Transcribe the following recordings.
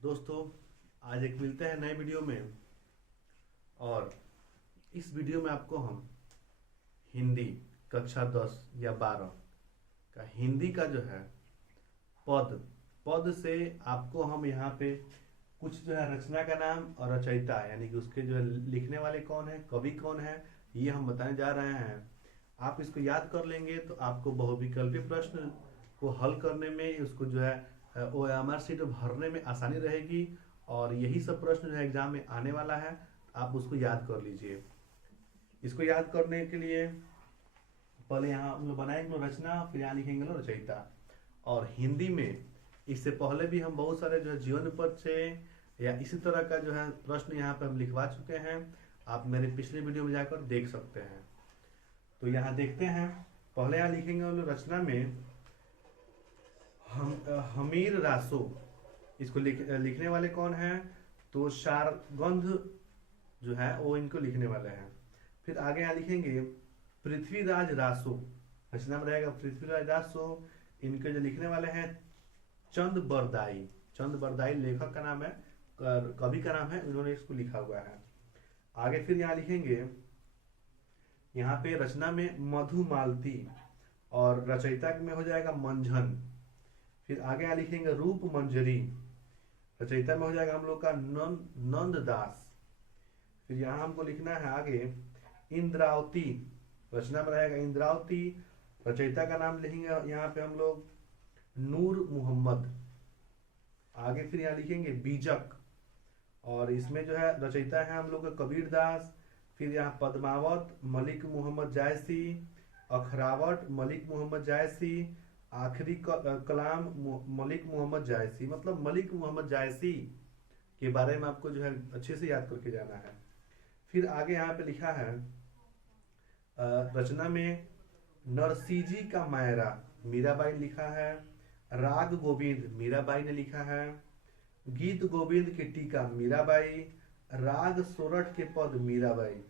दोस्तों, आज एक मिलते हैं नए वीडियो में। और इस वीडियो में आपको हम हिंदी कक्षा 10 या 12 का हिंदी का जो है पद पद से आपको हम यहाँ पे कुछ जो है रचना का नाम और रचयिता यानी कि उसके जो है लिखने वाले कौन है, कवि कौन है, ये हम बताने जा रहे हैं। आप इसको याद कर लेंगे तो आपको बहुविकल्पी प्रश्न को हल करने में, उसको जो है OMR शीट भरने में आसानी रहेगी। और यही सब प्रश्न जो है एग्जाम में आने वाला है, आप उसको याद कर लीजिए। इसको याद करने के लिए पहले यहाँ हम लोग बनाएंगे रचना, फिर यहाँ लिखेंगे लोग रचयिता। और हिंदी में इससे पहले भी हम बहुत सारे जो है जीवन पद से या इसी तरह का जो है प्रश्न यहाँ पे हम लिखवा चुके हैं। आप मेरे पिछले वीडियो में जाकर देख सकते हैं। तो यहाँ देखते हैं, पहले यहाँ लिखेंगे हम लोग रचना में हमीर रासो। इसको लिखने वाले कौन है, तो शारगंध जो है वो इनको लिखने वाले हैं। फिर आगे यहाँ लिखेंगे पृथ्वीराज रासो, रचना में रहेगा पृथ्वीराज रासो। इनके जो लिखने वाले हैं चंद बरदाई। चंद बरदाई लेखक का नाम है, कवि का नाम है, उन्होंने इसको लिखा हुआ है। आगे फिर यहाँ लिखेंगे, यहाँ पे रचना में मधुमालती और रचयिता में हो जाएगा मंझन। फिर आगे यहाँ लिखेंगे रूप मंजरी, रचयिता में हो जाएगा हम लोग का नंद दास। फिर यहाँ हमको लिखना है आगे इंद्रावती, रचना में रहेगा इंद्रावती, रचयिता का नाम लिखेंगे यहाँ पे हम लोग नूर मोहम्मद। आगे फिर यहाँ लिखेंगे बीजक, और इसमें जो है रचयिता है हम लोग का कबीर दास। फिर यहाँ पद्मावत मलिक मोहम्मद जायसी, अखरावट मलिक मोहम्मद जायसी, आखिरी कलाम मलिक मोहम्मद जायसी। मतलब मलिक मोहम्मद जायसी के बारे में आपको जो है अच्छे से याद करके जाना है। फिर आगे यहाँ पे लिखा है रचना में नरसिंह का मायरा मीराबाई लिखा है, राग गोविंद मीराबाई ने लिखा है, गीत गोविंद की टीका मीराबाई, राग सोरठ के पद मीराबाई।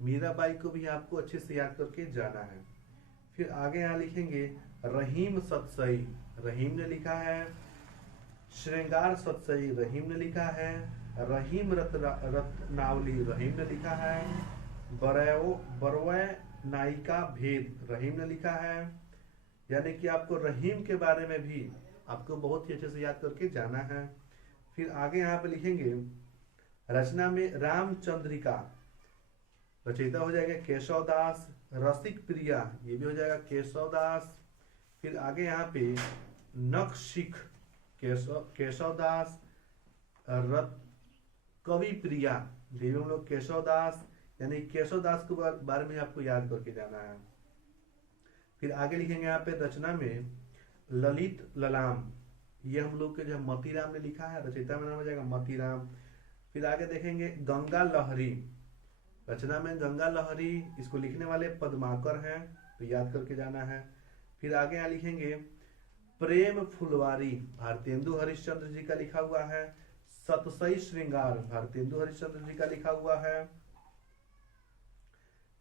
मीराबाई को भी आपको अच्छे से याद करके जाना है। फिर आगे यहाँ लिखेंगे रहीम सतसई, रहीम ने लिखा है, श्रृंगार सतसई रहीम ने लिखा है, रहीम रत्नावली रहीम ने लिखा है, बरवय नायिका भेद रहीम ने लिखा है। यानी कि आपको रहीम के बारे में भी आपको बहुत ही अच्छे से याद करके जाना है। फिर आगे यहाँ पे लिखेंगे रचना में रामचंद्रिका, रचयिता हो जाएगा केशव दास, रसिक प्रिया ये भी हो जाएगा केशव दास। फिर आगे यहाँ पे नखशिख केशव दास, कवि प्रिया ये हम लोग केशव दास, यानी केशव दास के बारे में आपको याद करके जाना है। फिर आगे लिखेंगे यहाँ पे रचना में ललित ललाम, ये हम लोग के जो मतीराम ने लिखा है, रचयिता में नाम हो जाएगा मतीराम। फिर आगे देखेंगे गंगा लहरी, रचना में गंगा लहरी, इसको लिखने वाले पद्माकर हैं, तो याद करके जाना है। फिर आगे यहाँ लिखेंगे प्रेम फुलवारी भारतेंदु हरिश्चंद्र जी का लिखा हुआ है, सतसई श्रृंगार भारतेंदु हरिश्चंद्र जी का लिखा हुआ है।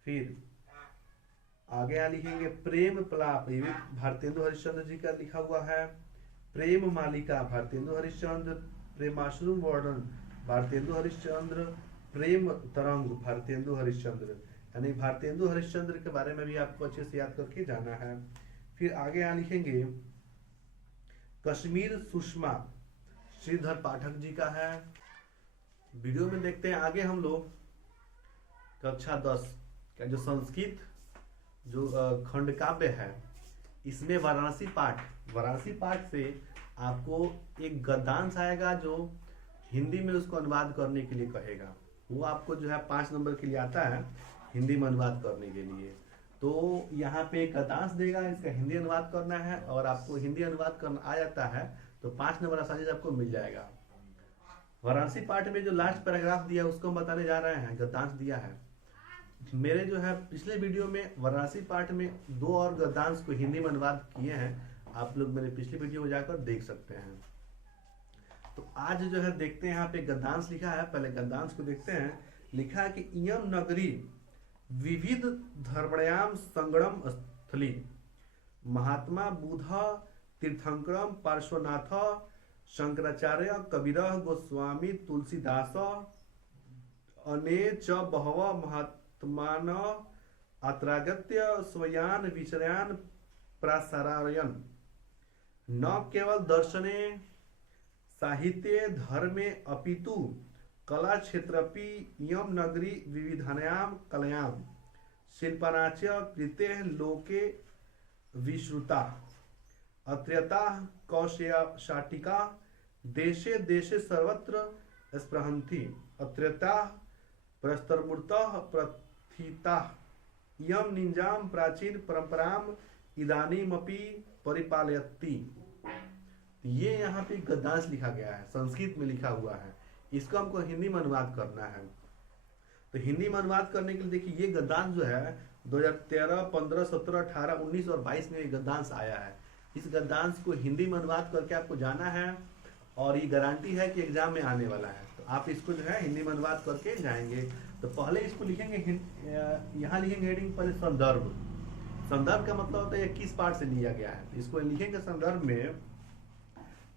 फिर आगे यहाँ लिखेंगे प्रेम पलाप, ये भी भारतेंदु हरिश्चंद्र जी का लिखा हुआ है, प्रेम मालिका भारतेंदु हरिश्चंद्र, प्रेमाश्रु वर्णन भारतेंदु हरिश्चंद्र, प्रेम तरंग भारतेंदु हरिश्चंद्र। यानी भारतेंदु हरिश्चंद्र के बारे में भी आपको अच्छे से याद करके जाना है। फिर आगे यहाँ लिखेंगे कश्मीर सुषमा श्रीधर पाठक जी का है। वीडियो में देखते हैं आगे हम लोग कक्षा 10 का जो संस्कृत जो खंड काव्य है, इसमें वाराणसी पाठ से आपको एक गद्यांश आएगा जो हिंदी में उसको अनुवाद करने के लिए कहेगा। वो आपको जो है 5 नंबर के लिए आता है हिंदी में अनुवाद करने के लिए। तो यहाँ पे एक गद्यांश देगा, इसका हिंदी अनुवाद करना है, और आपको हिंदी अनुवाद करना आ जाता है तो 5 नंबर आसानी से आपको मिल जाएगा। वाराणसी पाठ में जो लास्ट पैराग्राफ दिया उसको हम बताने जा रहे हैं, गद्यांश दिया है। मेरे जो है पिछले वीडियो में वाराणसी पाठ में 2 और गद्यांश को हिंदी में अनुवाद किए हैं, आप लोग मेरे पिछले वीडियो में जाकर देख सकते हैं। तो आज जो है देखते हैं यहाँ पे गद्यांश लिखा है, पहले गद्यांश को देखते हैं। लिखा है कि इयम नगरी विविध धर्मयाम संगम स्थली, महात्मा बुद्ध तीर्थंकरम पार्श्वनाथ शंकराचार्य कबीरः गोस्वामी तुलसीदास अने च बहव महात्मान अत्रागत्य स्वयान विचरान प्रासारयन् न केवल दर्शने साहित्ये धर्मे अपितु कला क्षेत्रपि इयं नगरी विविधानां कलायां शिल्पनाच कृते लोके विश्रुता अत्रता कौशेयशाटिका देशे देशे सर्वत्र स्पृहन्ति अत्रता प्रस्तरमूर्तः प्रथिता इयं निजां प्राचीन परंपराम इदानीमपि परिपालयति। ये यहाँ पे गद्यांश लिखा गया है, संस्कृत में लिखा हुआ है, इसको हमको हिंदी में अनुवाद करना है। तो हिंदी में अनुवाद करने के लिए देखिए ये गद्यांश जो है 2013, 15, 17, 18, 19 और 22 में ये गद्यांश आया है। इस गद्यांश को हिंदी में अनुवाद करके आपको जाना है और ये गारंटी है कि एग्जाम में आने वाला है। तो आप इसको जो है हिंदी में अनुवाद करके जाएंगे। तो पहले इसको लिखेंगे, यहाँ लिखेंगे हेडिंग पहले संदर्भ। संदर्भ का मतलब होता है किस पाठ से लिया गया है। तो इसको लिखेंगे संदर्भ में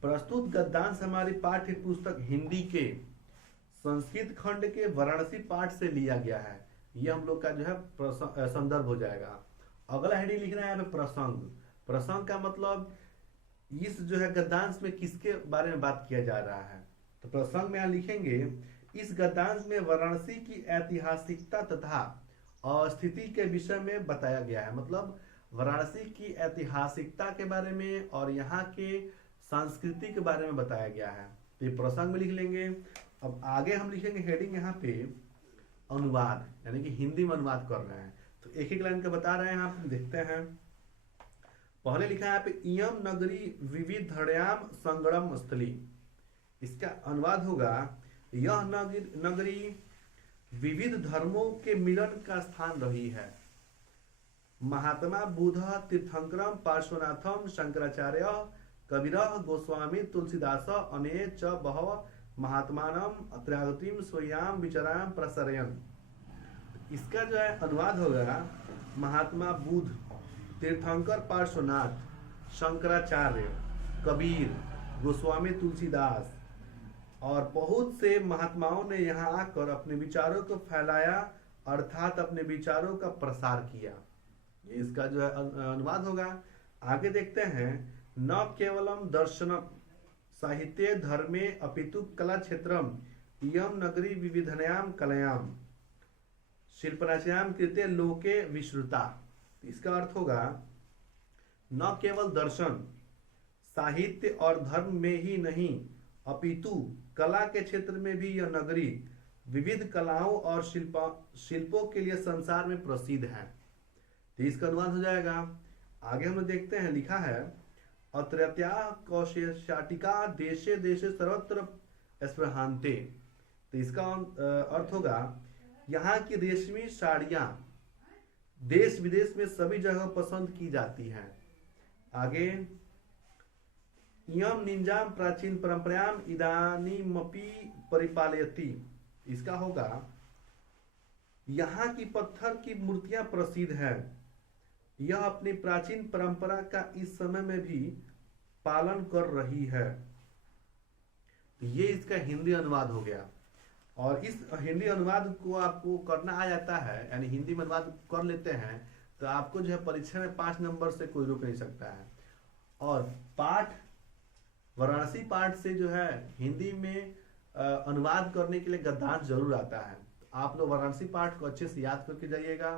प्रस्तुत गद्यांश हमारी पाठ्य पुस्तक हिंदी के संस्कृत खंड के वाराणसी पाठ से लिया गया है। ये हम लोग का जो है संदर्भ हो जाएगा। अगला हेडिंग लिखना है यहाँ पे प्रसंग। प्रसंग का मतलब इस जो है गद्यांश में किसके बारे में बात किया जा रहा है। तो प्रसंग में यहाँ लिखेंगे इस गद्यांश में वाराणसी की ऐतिहासिकता तथा स्थिति के विषय में बताया गया है। मतलब वाराणसी की ऐतिहासिकता के बारे में और यहाँ के संस्कृति के बारे में बताया गया है। तो ये प्रसंग में लिख लेंगे। अब आगे हम लिखेंगे हेडिंग यहाँ पे अनुवाद, यानी कि हिंदी में अनुवाद कर रहे हैं। तो एक एक लाइन का बता रहे हैं, आप देखते हैं। पहले लिखा है यहाँ पे इयम नगरी विविधयाम संगम स्थली। इसका अनुवाद होगा यह नगरी विविध धर्मों के मिलन का स्थान रही है। महात्मा बुद्ध तीर्थंकरम पार्श्वनाथम शंकराचार्य कबीरः गोस्वामी तुलसीदास अने च बहव महात्मानम अत्रागतिम स्वयाम विचराम प्रसरयन्। इसका जो है अनुवाद होगा महात्मा बुद्ध, तीर्थंकर पार्श्वनाथ, शंकराचार्य, कबीर, गोस्वामी तुलसीदास और बहुत से महात्माओं ने यहाँ आकर अपने विचारों को फैलाया, अर्थात अपने विचारों का प्रसार किया। ये इसका जो है अनुवाद होगा। आगे देखते हैं न केवलम दर्शन साहित्य धर्मे अपितु कला क्षेत्रम इयम नगरी विविधनायाम कलायाम शिल्पनाच्याम कृते लोके विश्रुता। इसका अर्थ होगा न केवल दर्शन साहित्य और धर्म में ही नहीं अपितु कला के क्षेत्र में भी यह नगरी विविध कलाओं और शिल्पों के लिए संसार में प्रसिद्ध है। तो इसका अनुवाद हो जाएगा। आगे हम देखते हैं, लिखा है अत्रत्या कौशेयशाटिका देशे देशे सर्वत्र स्पृहन्ते। तो इसका अर्थ होगा यहाँ की रेशमी साड़ियां देश विदेश में सभी जगह पसंद की जाती हैं। आगे इयम निंजाम प्राचीन परंपरायाम इदानीमपि परिपालयति। इसका होगा यहाँ की पत्थर की मूर्तियां प्रसिद्ध है, यह अपनी प्राचीन परंपरा का इस समय में भी पालन कर रही है। ये इसका हिंदी अनुवाद हो गया। और इस हिंदी अनुवाद को आपको करना आ जाता है, यानी हिंदी में अनुवाद कर लेते हैं तो आपको जो है परीक्षा में 5 नंबर से कोई रोक नहीं सकता है। और पाठ वाराणसी पाठ से जो है हिंदी में अनुवाद करने के लिए गद्यांश जरूर आता है। आप लोग वाराणसी पाठ को अच्छे से याद करके जाइएगा।